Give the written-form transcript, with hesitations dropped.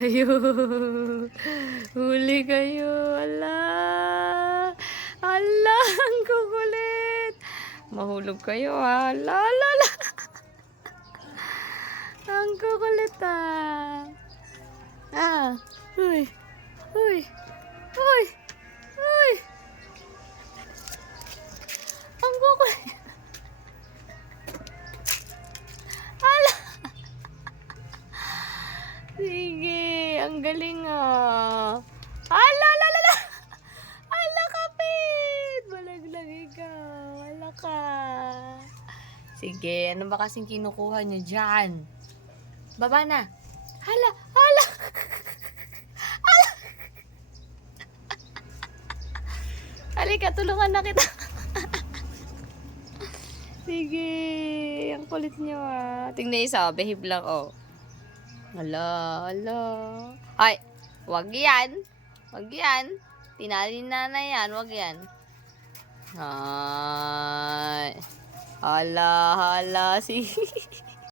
Kayo. Huli kayo. Ala. Ala, ang kukulit. Mahulog kayo ha. Ala, ala, ala. Ang kukulit ah. Ah. Uy. Uy. Uy. Uy. Ang kukulit. Ala. Sige. Ang galing ah. Ala, ala, ala, ala. Ala, kapit. Malaglag ikaw. Ala ka. Sige. Ano ba kasing kinukuha niyo dyan? Baba na. Hala. Hala. Hala. Halika, tulungan na kita. Sige. Ang kulit niyo ah. Tingnan isa. Behave lang oh. Hala. Hala. Ay. Wag yan. Wag yan. Tinali na yan. Wag yan. Ay. Hala. Hala. Sige.